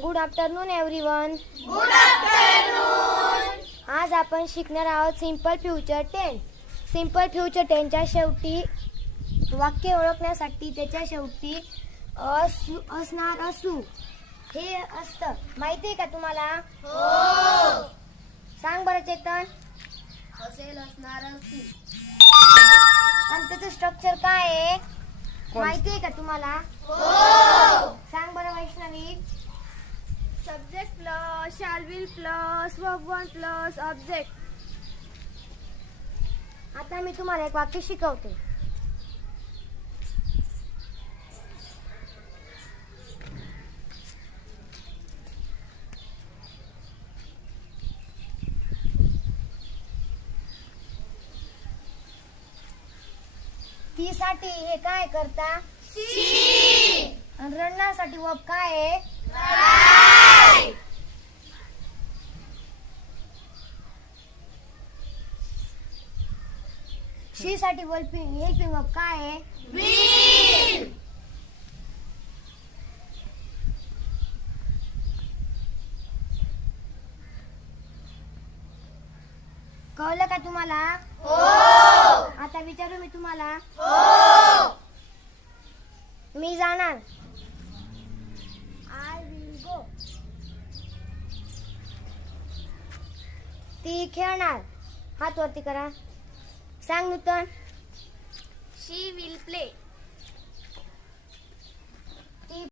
Good afternoon everyone. Good afternoon. आज आपण शिकणार आहोत simple future tense. Simple future टेन्सच्या शेवटी वाक्य ओळखण्यासाठी त्याच्या शेवटी असणार असू हे असतं. माहिती आहे का तुम्हाला? हो. सांग बरं चेतन. असेल, असणार, असू. आणि त्याचं स्ट्रक्चर काय आहे माहिती आहे का तुम्हाला? हो. सांग बरं Vaishnavi. Subject plus shall will plus verb one plus object. आता मी तुम्हाला एक वाक्य शिकवते. ती साठी हे काय करता? शी. आणि रडण्यासाठी वर्ब काय आहे? राय. शी साठी हेल्पिंग वर्ब काय आहे? विल. कळलं का तुम्हाला? हो. आता विचारू मी तुम्हाला. हो. मी जाणार. I will go. ती खेळणार. हात वरती करा. सांग नूतन. शी विल प्ले.